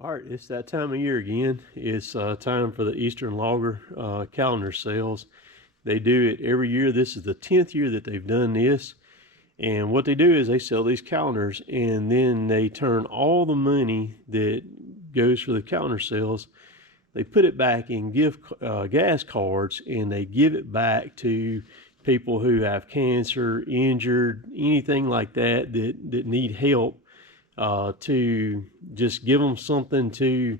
All right, it's that time of year again. It's time for the Eastern Logger calendar sales. They do it every year. This is the 10th year that they've done this. And what they do is they sell these calendars and then they turn all the money that goes for the calendar sales, they put it back in gift gas cards, and they give it back to people who have cancer, injured, anything like that need help, to just give them something to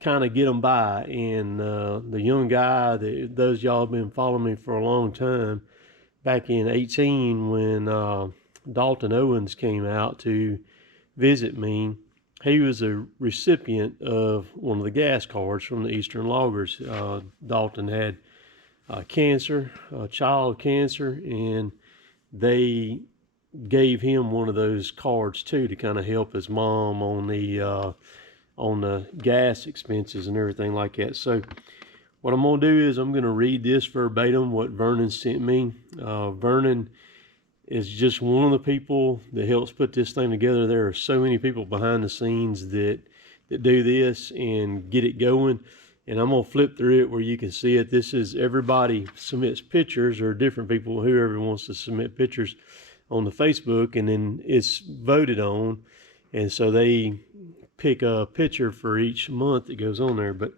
kind of get them by. And the young guy, those y'all have been following me for a long time, back in 18 when Dalton Owens came out to visit me, he was a recipient of one of the gas cards from the Eastern Loggers. Dalton had cancer, child cancer, and they gave him one of those cards too to kind of help his mom on the gas expenses and everything like that. So what I'm gonna do is I'm gonna read this verbatim what Vernon sent me. Vernon is just one of the people that helps put this thing together. There are so many people behind the scenes that do this and get it going. And I'm gonna flip through it where you can see it. This is everybody submits pictures, or different people, whoever wants to submit pictures on the Facebook, and then it's voted on. And so they pick a picture for each month that goes on there. But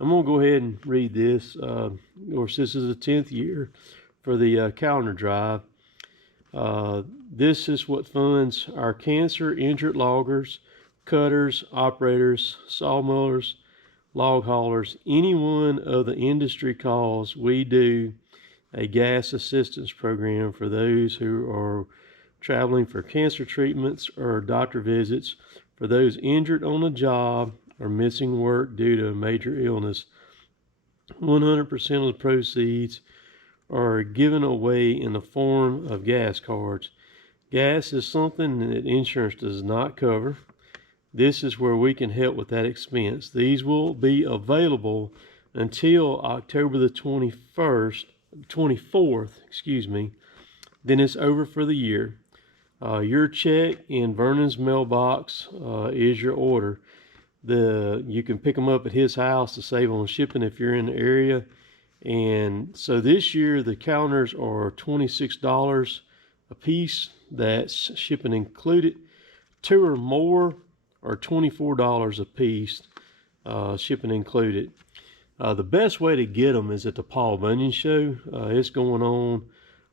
I'm gonna go ahead and read this. Of course, this is the 10th year for the calendar drive. This is what funds our cancer injured loggers, cutters, operators, sawmillers, log haulers, anyone of the industry calls. We do a gas assistance program for those who are traveling for cancer treatments or doctor visits, for those injured on the job or missing work due to a major illness. 100% of the proceeds are given away in the form of gas cards. Gas is something that insurance does not cover. This is where we can help with that expense. These will be available until October the 24th, Then it's over for the year. Your check in Vernon's mailbox is your order. You can pick them up at his house to save on shipping if you're in the area. And so this year the calendars are $26 a piece. That's shipping included. Two or more are $24 a piece, shipping included. The best way to get them is at the Paul Bunyan Show. It's going on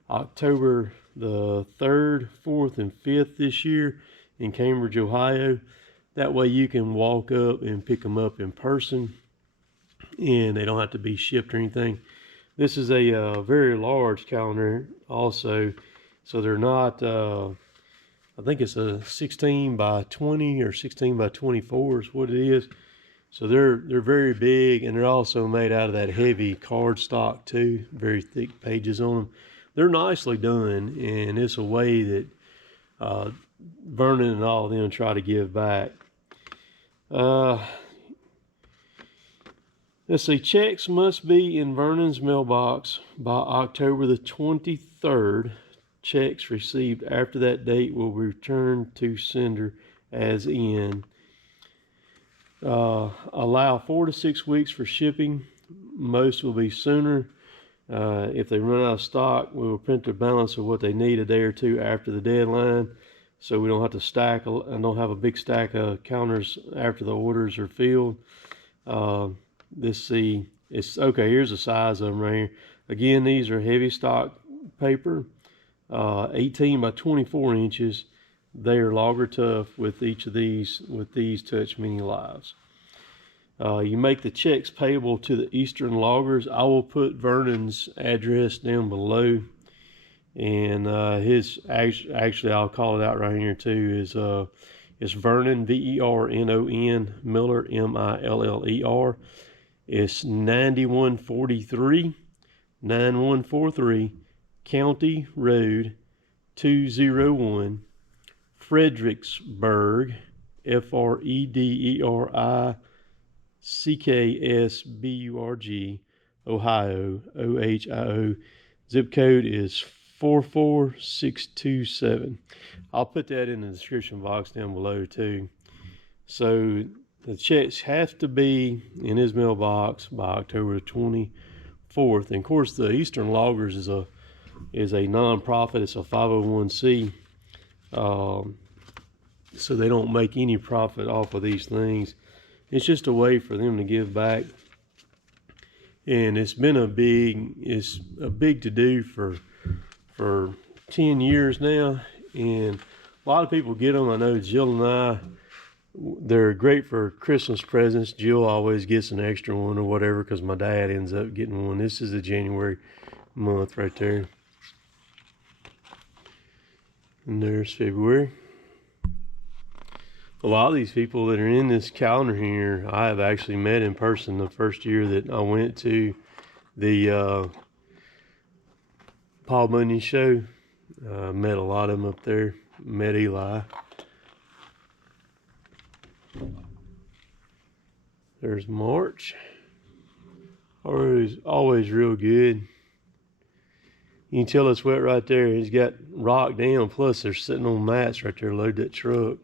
October the 3rd, 4th, and 5th this year in Cambridge, Ohio. That way you can walk up and pick them up in person, and they don't have to be shipped or anything. This is a very large calendar also, so they're not, I think it's a 16 by 20 or 16 by 24 is what it is. So they're very big, and they're also made out of that heavy cardstock too, very thick pages on them. They're nicely done, and it's a way that Vernon and all of them try to give back. Let's see, checks must be in Vernon's mailbox by October the 23rd. Checks received after that date will be returned to sender as in. Allow 4 to 6 weeks for shipping. Most will be sooner. If they run out of stock, we will print the balance of what they need a day or two after the deadline, so we don't have to stack and don't have a big stack of counters after the orders are filled. Let's see, it's okay. Here's the size of them right here. Again, these are heavy stock paper, 18 by 24 inches. They are logger tough with each of these, with these Touch Mini Lives. You make the checks payable to the Eastern Loggers. I will put Vernon's address down below, and his actually I'll call it out right here too. It's Vernon, Vernon Miller, Miller. It's 9143 County Road 201, Fredericksburg, Fredericksburg, Ohio, Ohio. Zip code is 44627. I'll put that in the description box down below too. So the checks have to be in his mailbox by October 24th. And of course, the Eastern Loggers is a non-profit. It's a 501c. So they don't make any profit off of these things. It's just a way for them to give back. And it's been a big to do for 10 years now. And a lot of people get them. I know Jill and I, they're great for Christmas presents. Jill always gets an extra one or whatever because my dad ends up getting one. This is the January month right there. And there's February. A lot of these people that are in this calendar here, I have actually met in person the first year that I went to the Paul Bunyan show. Met a lot of them up there. Met Eli. There's March. Always real good. You can tell it's wet right there. He's got rock down, plus they're sitting on mats right there to load that truck.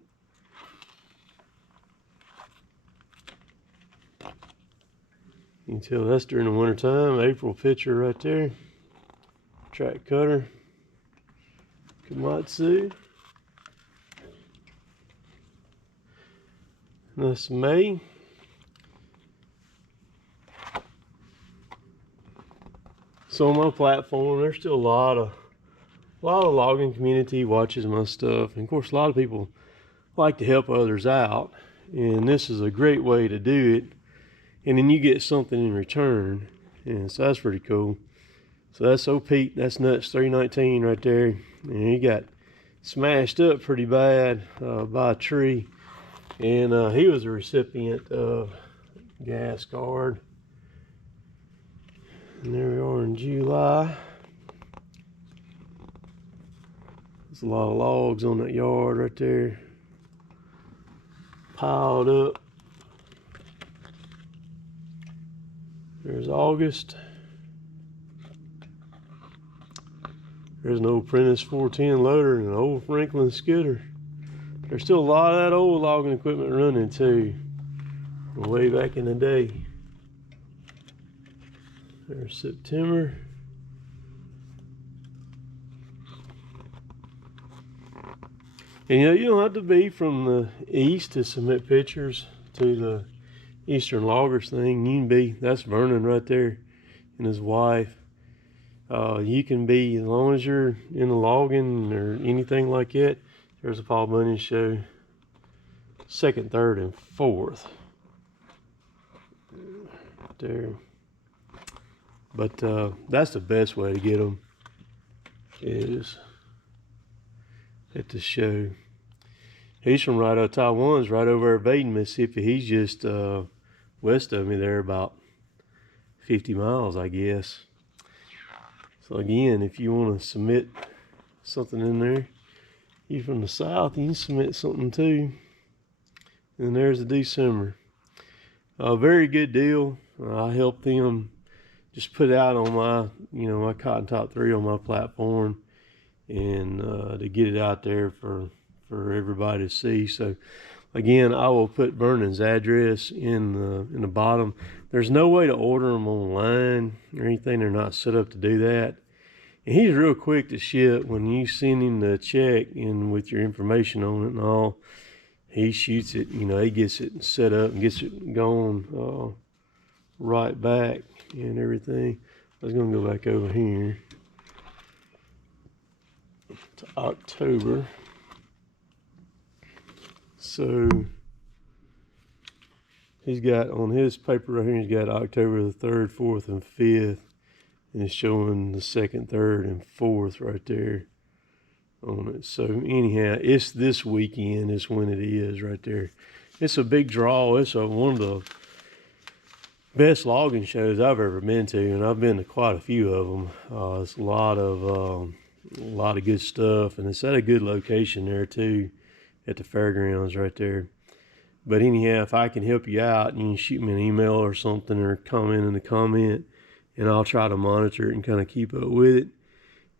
You can tell that's during the winter time. April picture right there. Track cutter. Komatsu. That's May. So on my platform, there's still a lot of logging community watches my stuff, and of course a lot of people like to help others out, and this is a great way to do it. And then you get something in return, and so that's pretty cool. So that's old Pete, that's Nuts 319 right there, and he got smashed up pretty bad by a tree, and he was a recipient of gas card. And there we are in July. There's a lot of logs on that yard right there, piled up. There's August. There's an old Prentice 410 loader and an old Franklin skidder. There's still a lot of that old logging equipment running too, from way back in the day. There's September. And you don't have to be from the east to submit pictures to the Eastern Loggers thing. You can be, that's Vernon right there and his wife. You can be, as long as you're in the logging or anything like that. There's a Paul Bunyan show, 2nd, 3rd, and 4th. There. But that's the best way to get them, is at the show. He's from right out of Taiwan's right over at Baden, Mississippi. He's just west of me there, about 50 miles, I guess. So again, if you want to submit something in there, you from the south, you can submit something too. And there's the December. A very good deal. I helped them just put out on my, my Cotton Top 3 on my platform, and to get it out there for everybody to see. So again, I will put Vernon's address in the bottom. There's no way to order them online or anything. They're not set up to do that. And he's real quick to ship. When you send him the check and with your information on it and all, he shoots it. He gets it set up and gets it going right back and everything. I was going to go back over here to October. So he's got on his paper right here, he's got October the 3rd, 4th, and 5th. And it's showing the 2nd, 3rd, and 4th right there on it. So anyhow, it's this weekend is when it is right there. It's a big draw. It's one of the best logging shows I've ever been to, and I've been to quite a few of them. It's a lot of good stuff, and it's at a good location there too, at the fairgrounds right there. But anyhow, if I can help you out, you can shoot me an email or something, or comment in the comment, and I'll try to monitor it and kind of keep up with it.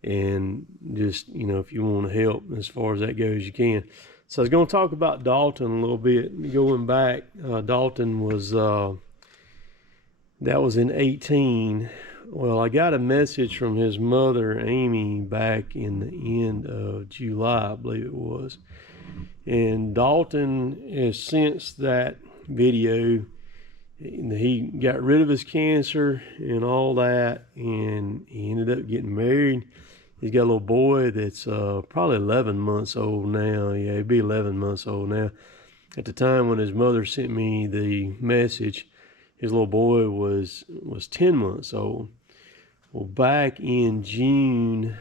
And just, if you want to help as far as that goes, you can. So I was going to talk about Dalton a little bit. Going back, Dalton was, that was in 18. Well, I got a message from his mother, Amy, back in the end of July, I believe it was. And Dalton has since that video, he got rid of his cancer and all that, and he ended up getting married. He's got a little boy that's probably 11 months old now. Yeah, he'd be 11 months old now. At the time when his mother sent me the message, his little boy was 10 months old. Well, back in June,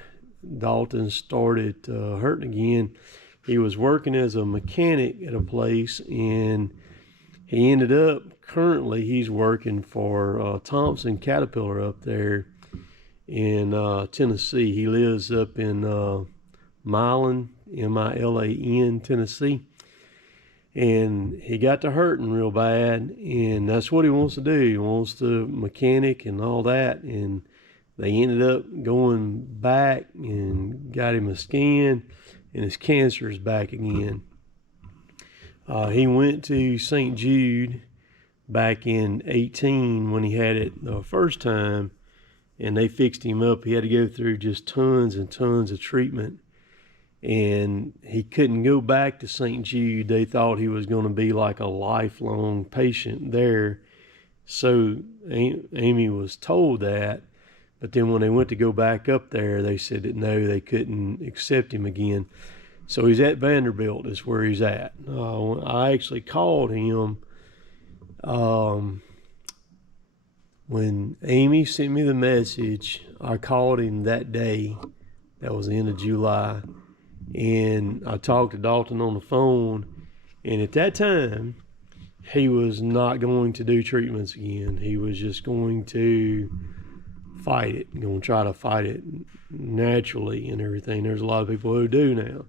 Dalton started hurting again. He was working as a mechanic at a place, and he ended up, currently he's working for Thompson Caterpillar up there in Tennessee. He lives up in Milan, Milan, Tennessee. And he got to hurting real bad, and that's what he wants to do. He wants to mechanic and all that, and they ended up going back and got him a scan, and his cancer is back again. He went to St. Jude back in 18 when he had it the first time, and they fixed him up. He had to go through just tons and tons of treatment, and he couldn't go back to St. Jude. They thought he was going to be like a lifelong patient there. So Amy was told that, but then when they went to go back up there, they said that no, they couldn't accept him again. So he's at Vanderbilt is where he's at. I actually called him when Amy sent me the message. I called him that day. That was the end of July. And I talked to Dalton on the phone. And at that time, he was not going to do treatments again. He was just going to fight it, going to try to fight it naturally and everything. There's a lot of people who do now.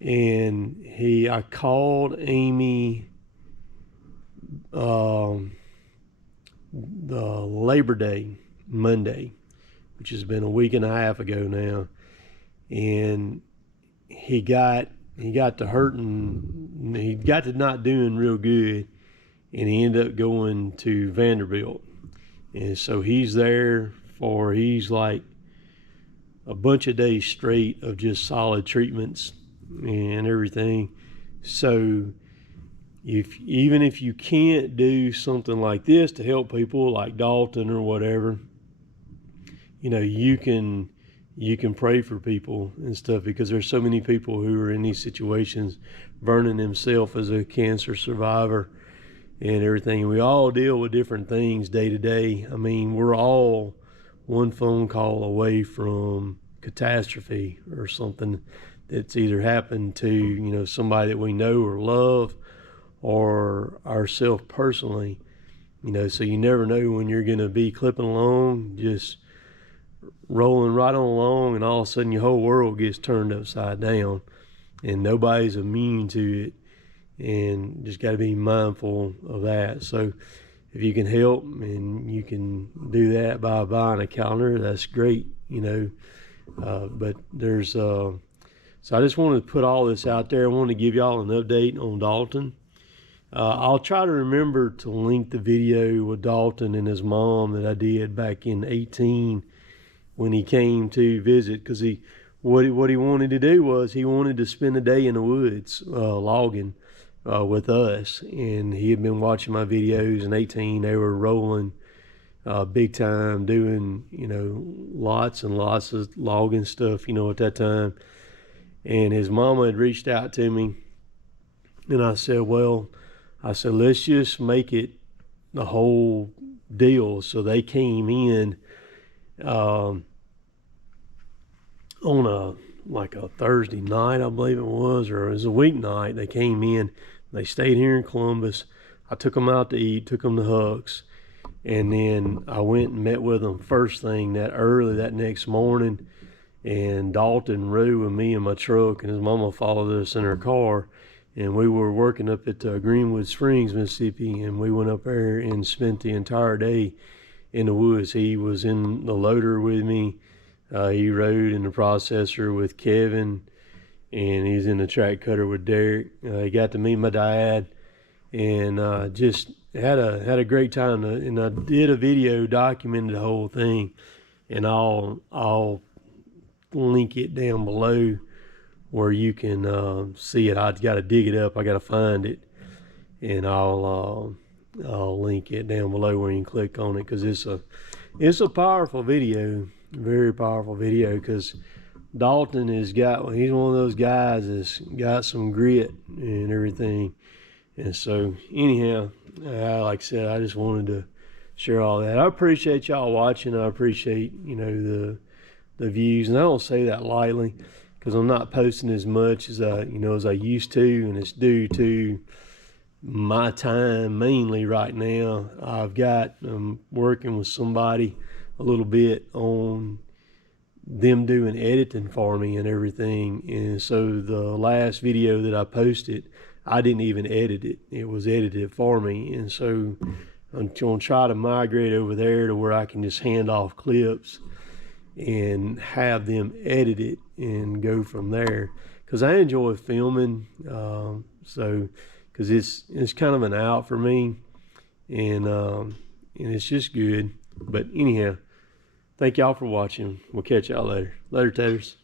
And I called Amy the Labor Day, Monday, which has been a week and a half ago now, and he got to hurting. He got to not doing real good, and he ended up going to Vanderbilt, and so he's there he's like a bunch of days straight of just solid treatments and everything. So even if you can't do something like this to help people like Dalton or whatever, you can pray for people and stuff, because there's so many people who are in these situations. Vernon himself is a cancer survivor and everything. We all deal with different things day to day. I mean, we're all one phone call away from catastrophe or something that's either happened to, somebody that we know or love, or ourselves personally, so you never know when you're going to be clipping along, just rolling right on along, and all of a sudden your whole world gets turned upside down, and nobody's immune to it, and just got to be mindful of that. So if you can help and you can do that by buying a calendar, that's great, but there's so I just wanted to put all this out there. I wanted to give y'all an update on Dalton. I'll try to remember to link the video with Dalton and his mom that I did back in 18 when he came to visit, because what he wanted to do was he wanted to spend a day in the woods logging with us, and he had been watching my videos. In 18 they were rolling big time, doing lots and lots of logging stuff at that time. And his mama had reached out to me, and I said, let's just make it the whole deal. So they came in on a Thursday night, I believe it was, or it was a weeknight. They came in, they stayed here in Columbus. I took them out to eat, took them to Huck's, and then I went and met with them first thing that next morning. And Dalton rode with me in my truck, and his mama followed us in her car. And we were working up at Greenwood Springs, Mississippi, and we went up there and spent the entire day in the woods. He was in the loader with me. He rode in the processor with Kevin, and he's in the track cutter with Derek. He got to meet my dad, and just had a great time. And I did a video documenting the whole thing, and I'll link it down below where you can see it. I got to dig it up. I got to find it, and I'll link it down below where you can click on it, because it's a powerful video, very powerful video. Because Dalton he's one of those guys that's got some grit and everything. And so anyhow, like I said, I just wanted to share all that. I appreciate y'all watching. I appreciate, the views, and I don't say that lightly, because I'm not posting as much as I used to, and it's due to my time mainly right now. I'm working with somebody a little bit on them doing editing for me and everything, and so the last video that I posted, I didn't even edit it. It was edited for me, and so I'm going to try to migrate over there to where I can just hand off clips and have them edit it and go from there, because I enjoy filming, because it's kind of an out for me, and it's just good. But anyhow, thank y'all for watching. We'll catch y'all later. Later, taters.